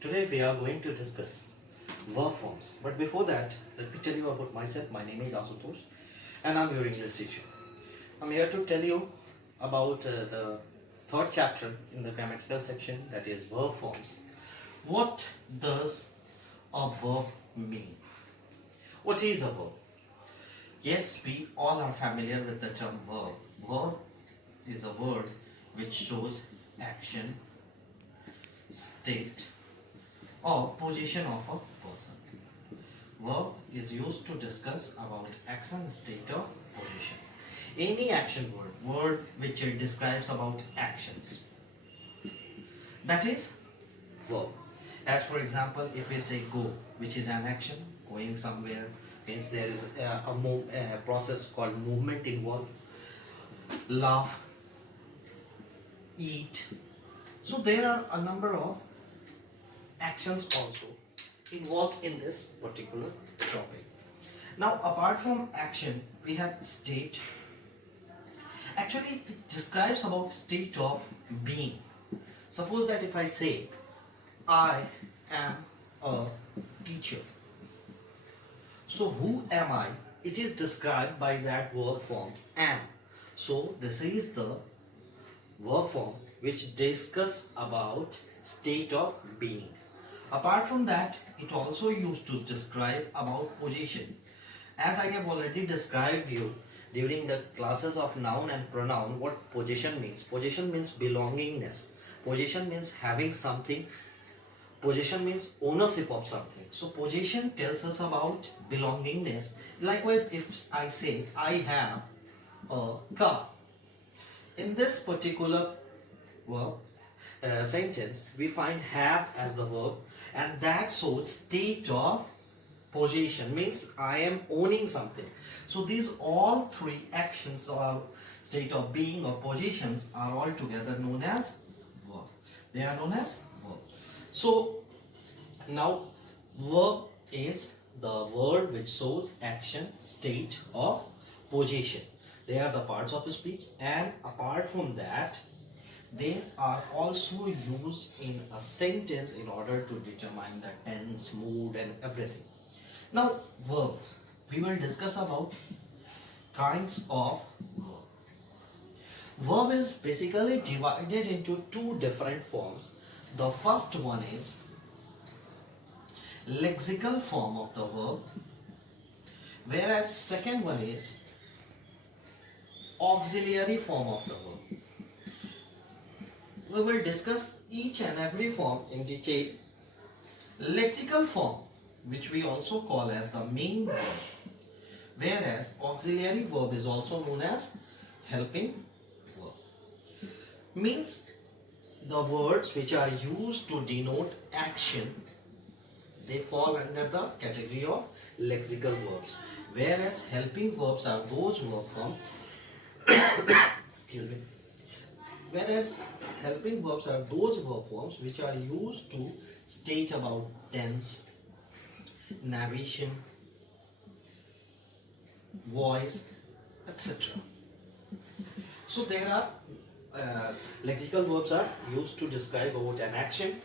Today we are going to discuss verb forms. But before that, let me tell you about myself. My name is Ashutosh and I'm your English teacher. I'm here to tell you about the third chapter in the grammatical section, that is verb forms. What does a verb mean? What is a verb? Yes, we all are familiar with the term verb. Verb is a word which shows action, state, or position of a person. Verb is used to discuss about action, state, or position. Any action word which it describes about actions, that is verb. As for example, if we say go, which is an action, going somewhere, means there is a process called movement involved. Laugh, eat. So there are a number of actions also involved in this particular topic. Now, apart from action, we have state. Actually, it describes about state of being. Suppose that if I say, I am a teacher. So, who am I? It is described by that verb form am. So, this is the verb form which discuss about state of being. Apart from that, it also used to describe about position. As I have already described you during the classes of noun and pronoun, what position means. Position means belongingness. Position means having something. Position means ownership of something. So position tells us about belongingness. Likewise, if I say I have a car, in this particular verb sentence, we find have as the verb, and that shows state of possession, means I am owning something. So these all three actions or state of being or positions are all together known as verb. They are known as verb. So now verb is the word which shows action, state or position. They are the parts of speech, and apart from that, they are also used in a sentence in order to determine the tense, mood and everything. Now, verb. We will discuss about kinds of verb. Verb is basically divided into two different forms. The first one is lexical form of the verb, whereas second one is auxiliary form of the verb. We will discuss each and every form in detail. Lexical form, which we also call as the main verb, whereas auxiliary verb is also known as helping verb. Means the words which are used to denote action, they fall under the category of lexical verbs, whereas helping verbs are those verb forms excuse me, whereas helping verbs are those verb forms which are used to state about tense, narration, voice, etc. So there are lexical verbs are used to describe about an action.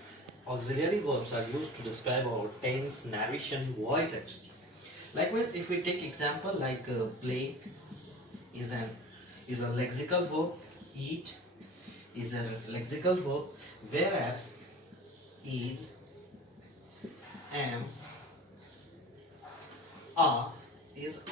Auxiliary verbs are used to describe about tense, narration, voice, etc. Likewise, if we take example like play is a lexical verb, eat is a lexical verb, whereas is, am, are is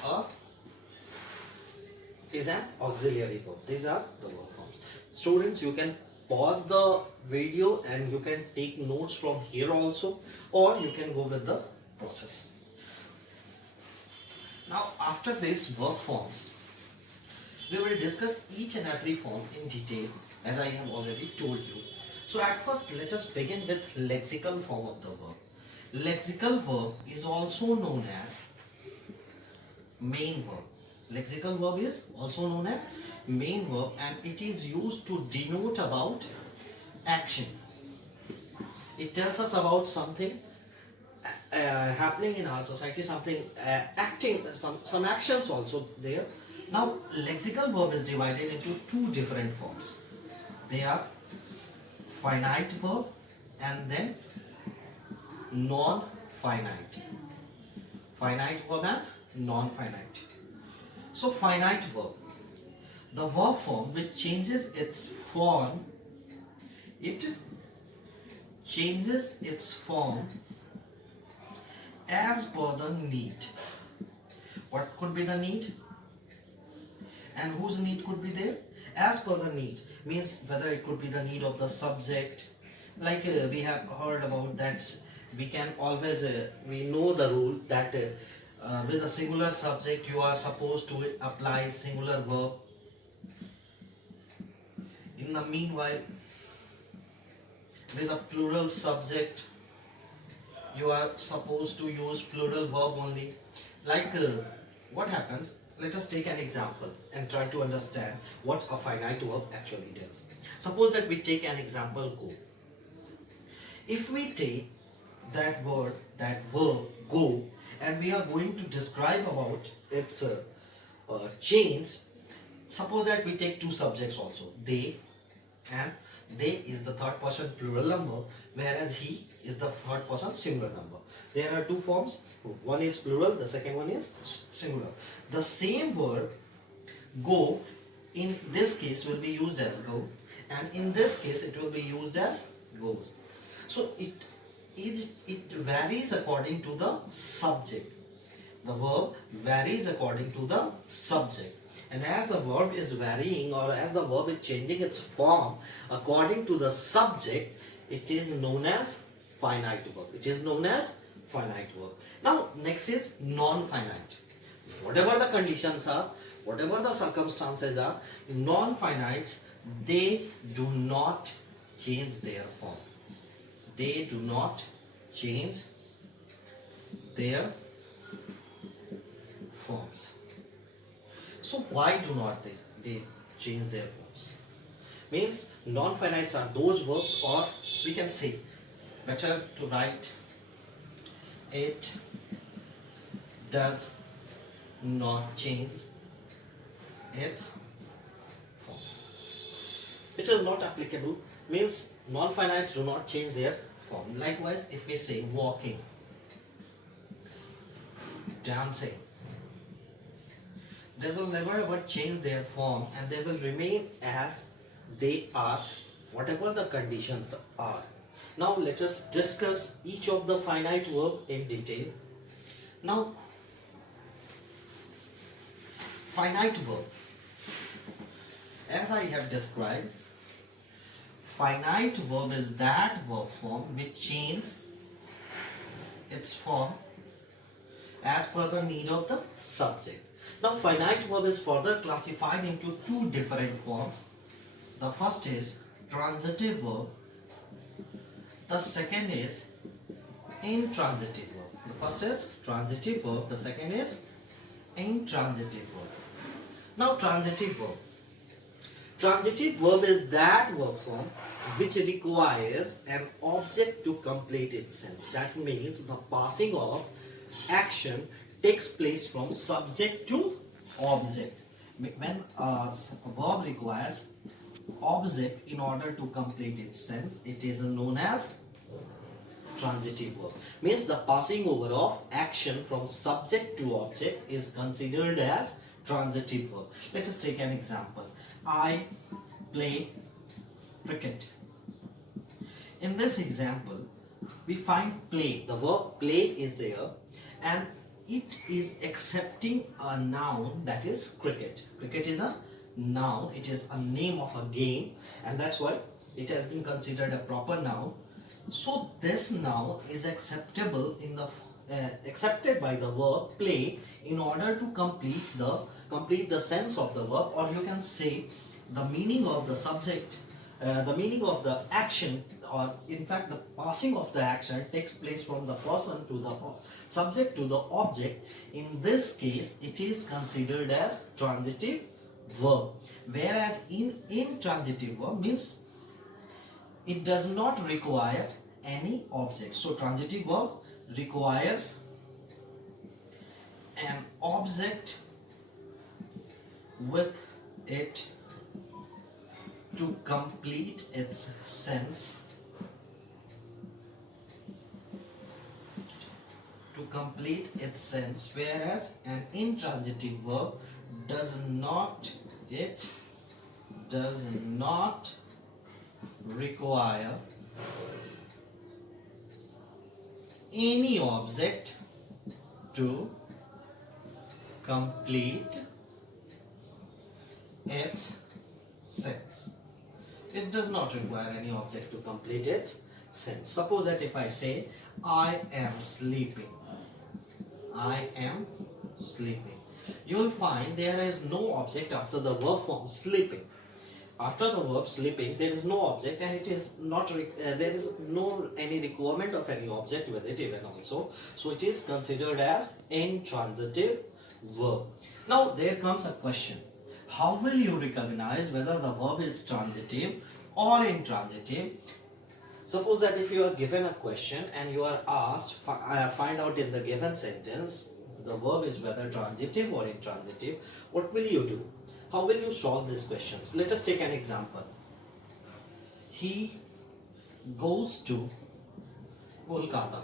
an auxiliary verb. These are the verb forms. Students, you can pause the video and you can take notes from here also, or you can go with the process. Now, after these verb forms, we will discuss each and every form in detail, as I have already told you. So at first, let us begin with lexical form of the verb. Lexical verb is also known as main verb. Lexical verb is also known as main verb, and it is used to denote about action. It tells us about something happening in our society, something acting, some actions also there. Now, lexical verb is divided into two different forms. They are finite verb and then non-finite. Finite verb and non-finite. So finite verb, the verb form which changes its form, it changes its form as per the need. What could be the need? And whose need could be there? As per the need means whether it could be the need of the subject. Like we have heard about that, we can always we know the rule that with a singular subject you are supposed to apply singular verb. In the meanwhile, with a plural subject you are supposed to use plural verb only. Like what happens, let us take an example and try to understand what a finite verb actually does. Suppose that we take an example, go. If we take that verb go, and we are going to describe about its change, suppose that we take two subjects also, they, and they is the third person plural number, whereas he is the third person singular number. There are two forms, one is plural, the second one is singular. The same word go in this case will be used as go, and in this case it will be used as goes. So it varies according to the subject. The verb varies according to the subject. And as the verb is varying, or as the verb is changing its form according to the subject, it is known as finite verb. It is known as finite verb. Now next is non-finite. Whatever the conditions are, whatever the circumstances are, non-finites, they do not change their form. They do not change their forms. So why do not they change their forms? Means non-finites are those verbs, or we can say better to write it does not change its form. Which is not applicable, means non-finites do not change their form. Likewise, if we say walking, dancing, they will never ever change their form, and they will remain as they are, whatever the conditions are. Now let us discuss each of the finite verb in detail. Now, finite verb, as I have described, finite verb is that verb form which changes its form as per the need of the subject. Now finite verb is further classified into two different forms. The first is transitive verb. The second is intransitive verb. The first is transitive verb. The second is intransitive verb. Now transitive verb. Transitive verb is that verb form which requires an object to complete its sense. That means the passing of action takes place from subject to object. When a verb requires object in order to complete its sense, it is known as transitive verb. Means the passing over of action from subject to object is considered as transitive verb. Let us take an example. I play cricket. In this example, we find play. The verb play is there, and it is accepting a noun, that is cricket. Cricket is a noun, it is a name of a game, and that's why it has been considered a proper noun. So this noun is acceptable in the accepted by the verb play in order to complete the sense of the verb, or you can say the meaning of the subject, the meaning of the action, or in fact the passing of the action takes place from the person to the subject to the object. In this case, it is considered as transitive verb. Whereas in intransitive verb means it does not require any object. So transitive verb requires an object with it to complete its sense, complete its sense, whereas an intransitive verb does not require any object to complete its sense. It does not require any object to complete its sense. Suppose that if I say I am sleeping, you will find there is no object after the verb form sleeping. After the verb sleeping, there is no object, and it is not there is no any requirement of any object with it even also. So it is considered as intransitive verb. Now there comes a question: how will you recognize whether the verb is transitive or intransitive? Suppose that if you are given a question and you are asked find out in the given sentence the verb is whether transitive or intransitive, what will you do? How will you solve these questions? Let us take an example. He goes to Kolkata.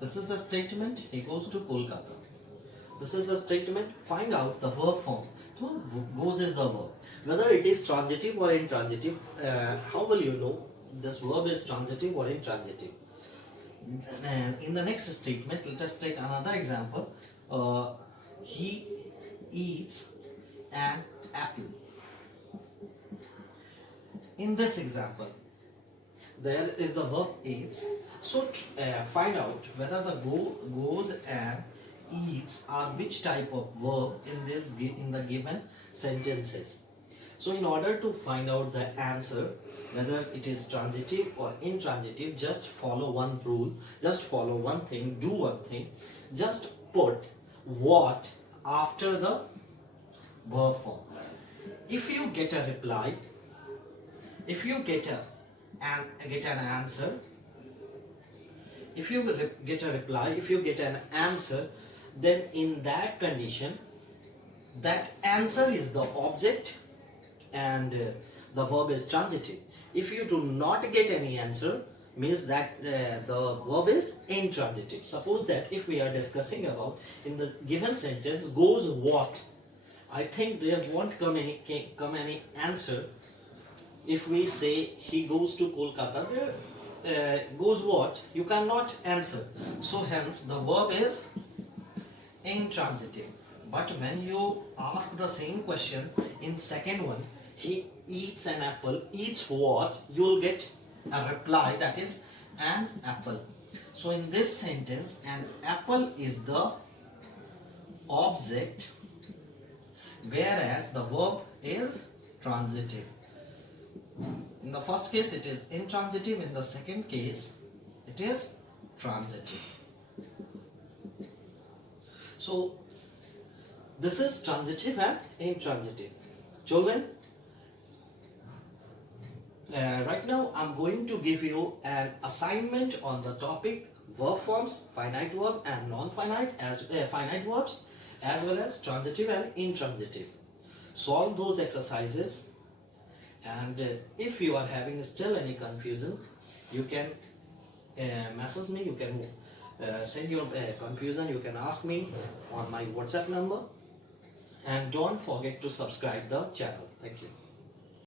This is a statement. He goes to Kolkata. This is a statement. Find out the verb form. So goes is the verb. Whether it is transitive or intransitive, how will you know this verb is transitive or intransitive? In the next statement, let us take another example. He eats an apple. In this example, there is the verb eats. So find out whether the goes and eats are which type of verb in the given sentences. So in order to find out the answer whether it is transitive or intransitive, just follow one rule, just follow one thing, do one thing, just put what after the verb form. If you get a reply, if you get an answer, if you get a reply, if you get an answer, then in that condition, that answer is the object and the verb is transitive. If you do not get any answer, means that the verb is intransitive. Suppose that if we are discussing about in the given sentence goes what, I think there won't come any answer. If we say he goes to Kolkata, there goes what, you cannot answer. So hence the verb is intransitive. But when you ask the same question in second one, he eats an apple, eats what, you will get a reply that is an apple. So in this sentence, an apple is the object, whereas the verb is transitive. In the first case it is intransitive, in the second case it is transitive. So this is transitive and intransitive. Children, right now I'm going to give you an assignment on the topic verb forms, finite verb and non-finite finite verbs, as well as transitive and intransitive. Solve those exercises, and if you are having still any confusion, you can message me, you can send your confusion, you can ask me on my WhatsApp number, and don't forget to subscribe the channel. Thank you.